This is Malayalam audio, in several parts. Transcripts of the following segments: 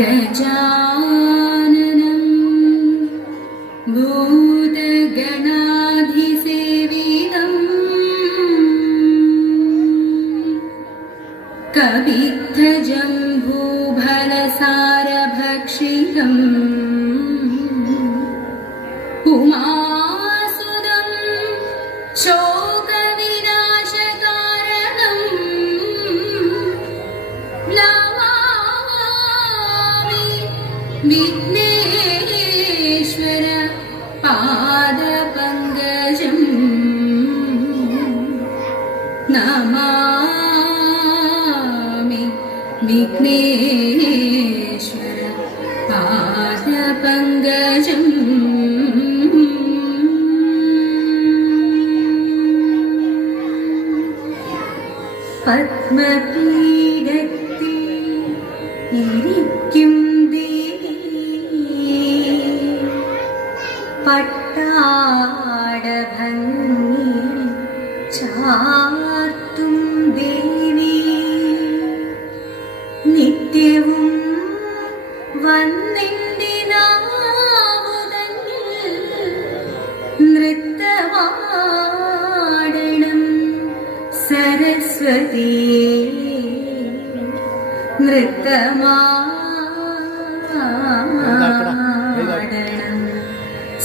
गजाननं भूतगणाधिसेवितं कवित्थजम्बूफलसारभक्षितम् उमासुदं शोकविनाशकारणं नमामि विघ्नेश्वर पादपङ्कजम् नमामि विघ्नेश्वर पादपङ्कजम् പത്മപീഠത്തിൽ ഇരിക്കും ദേവി പട്ടാടഭംഗി ചാർത്തും ദേവി നിത്യവും വന്നെന്റെ നാവുതന്നിൽ നൃത്തമാടണം സരസ്വതി നൃത്തമാടണം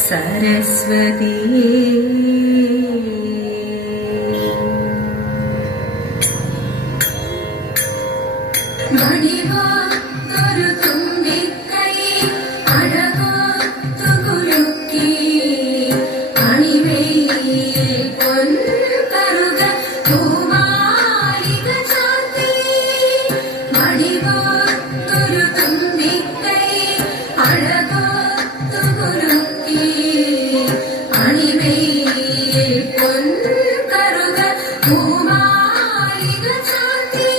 സരസ്വതി മണിവാത്തൊരു തുമ്പിക്കൈ അഴകാത്തു കുലുക്കി അണിമയിൽ പൊൻകറുക പൂമാലിക ചാർത്തി മണിവാത്തൊരു തുമ്പിക്കൈ അഴകാത്തു കുലുക്കി അണിമയിൽ പൊൻകറുക പൂമാലിക ചാർത്തി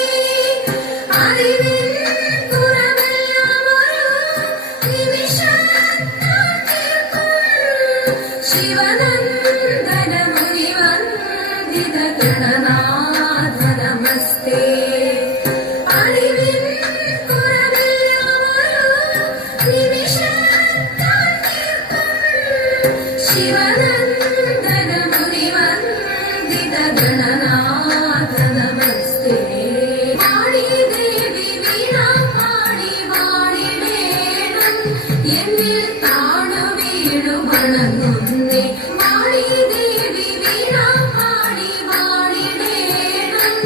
ശിവനന്ദനമുനിവന്ദിത ഗണനാഥ നമസ്തേ അറിവിൻ കുറവെല്ലാമൊരു നിമിഷത്താൽ തീർക്കും ശിവനന്ദനമുനിവന്ദിത ഗണനാഥ നമസ്തേ എന്നിൽ താണു വീണു വണങ്ങുന്നേ മാളിദേവി വീണാപാടി വാണിടേണം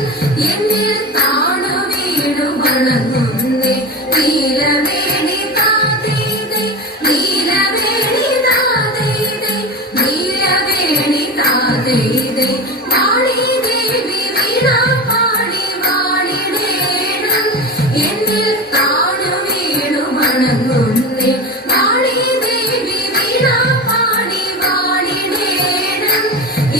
എന്നിൽ താണു വീണു വണങ്ങുന്നേ നീലവേണി താതേതേ നീലവേണി താതേതേ നീലവേണി താതേതേ മാളിദേവി വീണാപാടി വാണിടേണം എന്നിൽ താണു വീണു വണങ്ങുന്നേ മാളിദേവി വീണാപാടി വാണിടേണം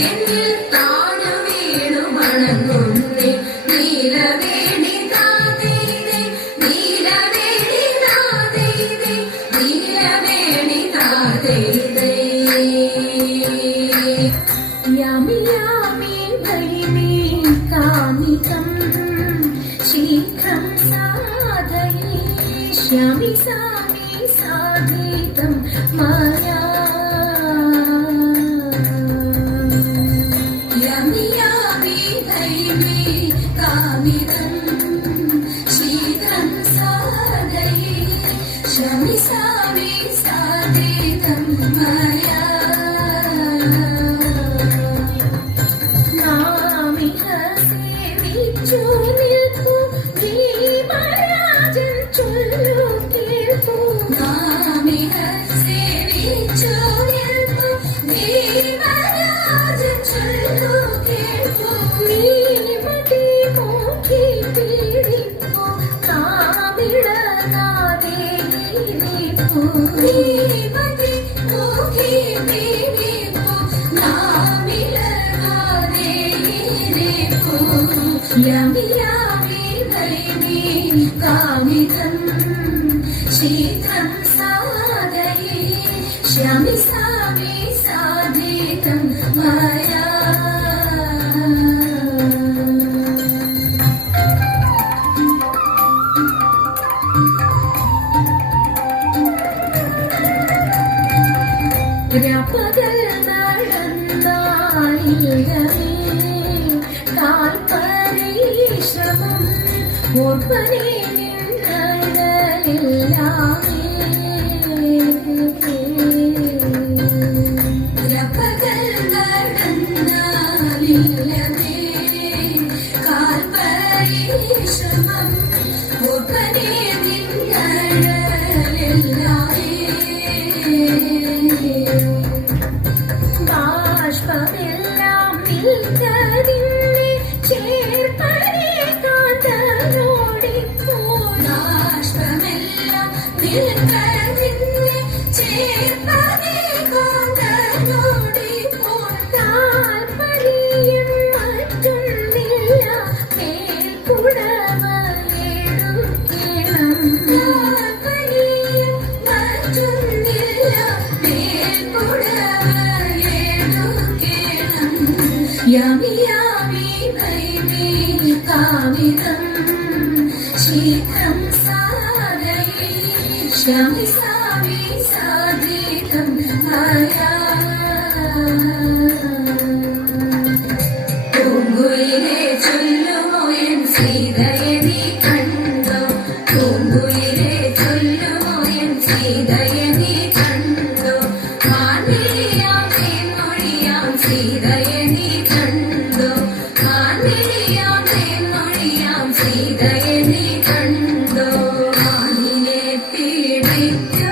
എന്നിൽ താണു വീണു വണങ്ങുന്നേ നീലവേണി താതേതേ നീലവേണി താതേതേ നീലവേണി താതേതേ യാമി യാമി ഭരിമേ കാമികം ശീഘ്രം സാധയിഷ്യാമി സാമി സാധിതം മയാ യാമി യാമി ഭരിമേ കാമികം ശീഘ്രം സാധയിഷ്യാമി സാമി സാധിതം മയാ നാമിഹ സേവിച്ചു നിൽപ്പു ഭീമരാജൻ ചൊല്ലു കേൾപ്പു നാമിഹ സേവിച്ചു നിൽപ്പു ഭീമരാജൻ ചൊല്ലു കേൾപ്പു നീമതി നോക്കി പീഡിപ്പു കാമിടനാദേ നിൽപ്പു നീമതി നോക്കി പീഡിപ്പു നാമിടനാദേ നിൽപ്പു യാമി യാമി ഭരിമേ കാമികം ശീഘ്രം സാധയിഷ്യാമി സാമി സാധിതം മയാ ഓർപ്പനേ നിന്നഴലില്ലാമേ ഉറപ്പകൾ നടന്നാലില്ലമേ കാൽപരിശ്രമം ഓർപ്പനേ നിന്നഴലില്ലാമേ ബാഷ്പമെല്ലാം നിൽക്കതിന്നെ ചേർപ്പനേ കാന്തനോടിപ്പോൾ ബാഷ്പമെല്ലാം നിൽക്കതിന്നെ ചേർപ്പനേ കാന്തനോടിപ്പോൾ താൽപര്യം മറ്റൊന്നില്ല മേൽക്കുടവയെടുക്കണം താൽപര്യം മറ്റൊന്നില്ല മേൽക്കുടവയെടുക്കണം യാമി യാമി വൈമേ കാമിതം ശീഘ്രം സാധയേ ശ്യാമി സാമി സാധികം മയാ പൂങ്കുയിലെ ചൊല്ലുമോ എൻ സീതയെ നീ കണ്ടോ പൂങ്കുയിലെ ചൊല്ലുമോ എൻ സീതയെ നീ കണ്ടോ മാൻവിഴിയാം തേൻമൊഴിയാം സീതയെ നീ കണ്ടോ മാൻവിഴിയാം തേൻമൊഴിയാം സീതയെ നീ കണ്ടോ മാനിനെ പീഡിച്ചു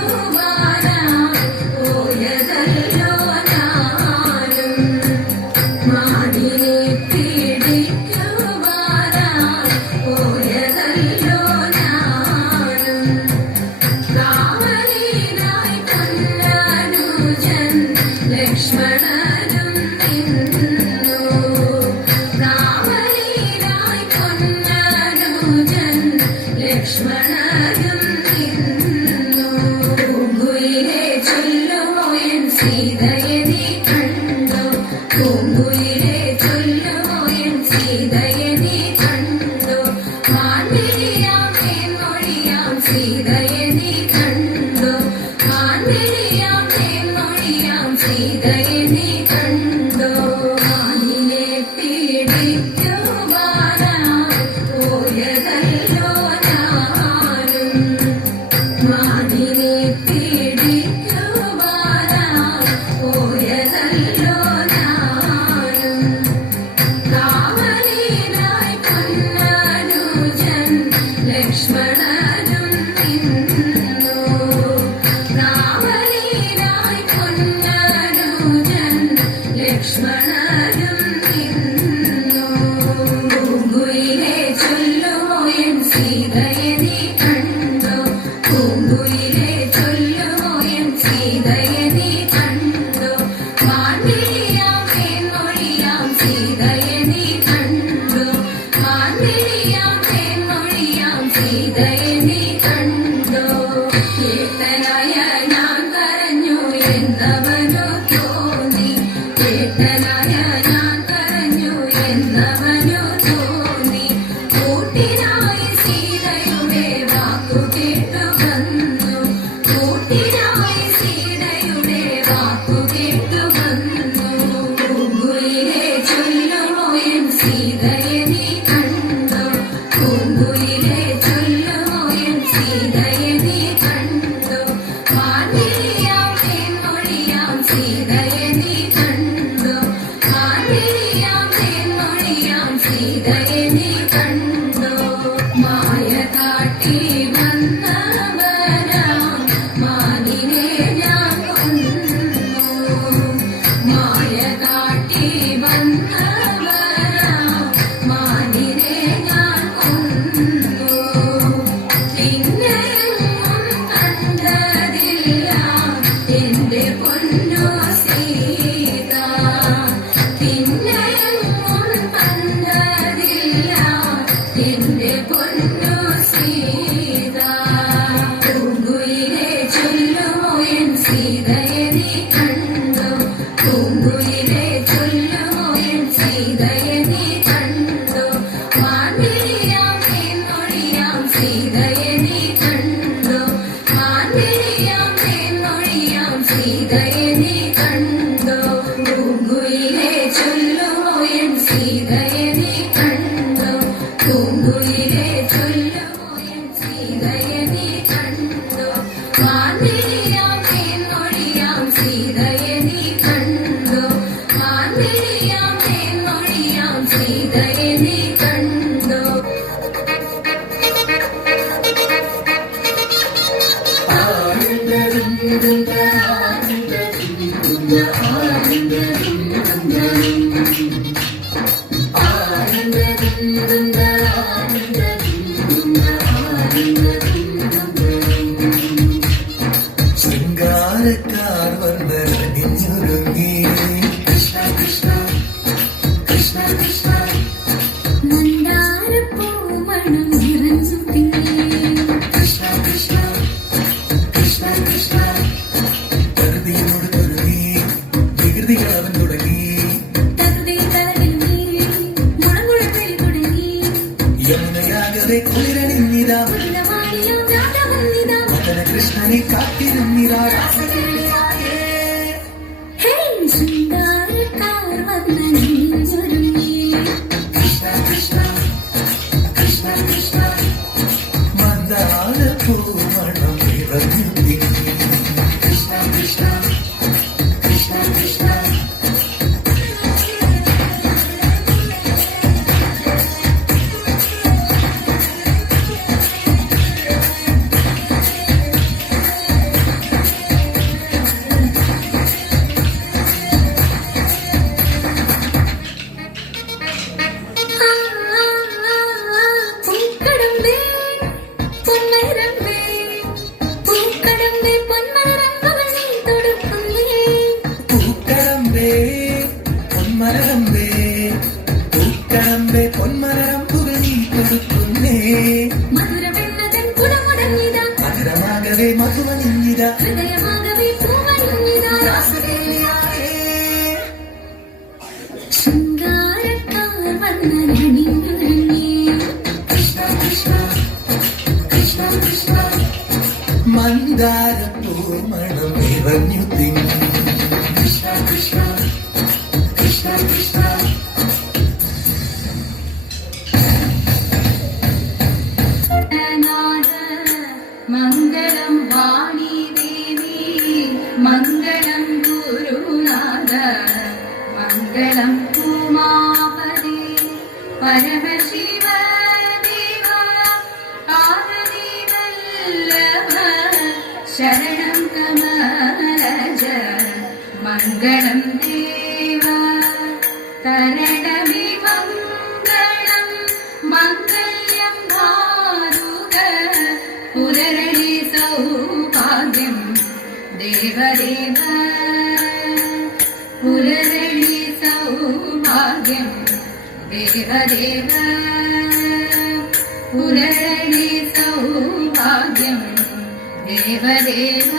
ശൃംഗാരക്കാർ വന്നണിഞ്ഞൊരുങ്ങി കൃഷ്ണ കൃഷ്ണ കൃഷ്ണ കൃഷ്ണ മന്ദാരപ്പൂമണം നിറഞ്ഞു തിങ്ങി കൃഷ്ണ കൃഷ്ണ കൃഷ്ണ കൃഷ്ണ പ്രകൃതിയോട് തുടങ്ങി വികൃതികൾ അവൻ തുടങ്ങി യമുനയാകവെ കുളിരണിഞ്ഞിതാ മദന കൃഷ്ണനെ കാത്തിരുന്നിതാ ശൃംഗാരക്കാർ വന്നണിഞ്ഞൊരുങ്ങി കൃഷ്ണ കൃഷ്ണ കൃഷ്ണ കൃഷ്ണ മന്ദാരപ്പൂമണം നിറഞ്ഞു തിങ്ങി കൃഷ്ണ കൃഷ്ണ കൃഷ്ണ കൃഷ്ണ പൂക്കടമ്പേ പൊന്മരമ്പുകൾ നീ കൊടുക്കുന്നേ മധുരമാകവേ മധുവനിഞ്ഞിത ശൃംഗാരക്കാർ വന്നണിഞ്ഞൊരുങ്ങി കൃഷ്ണ കൃഷ്ണ കൃഷ്ണ കൃഷ്ണ മന്ദാരപ്പൂമണം നിറഞ്ഞു തിങ്ങി കൃഷ്ണ കൃഷ്ണ കൃഷ്ണ കൃഷ്ണ മംഗളം വാണി ദേവി മംഗളം ഗുരുനാഥ മംഗളം ഉമാപതി പരമശിവ ദേവ പാർവതി വല്ലഭ ശരണം കമലജ മംഗളം ദേവ തരണമി മംഗളം മംഗല്യം ഭാരുക പുരളി സൗഭാഗ്യം ദേവദേവ പുരളി സൗഭാഗ്യം ദേവദേവ പുരളി സൗഭാഗ്യം ദേവദേവ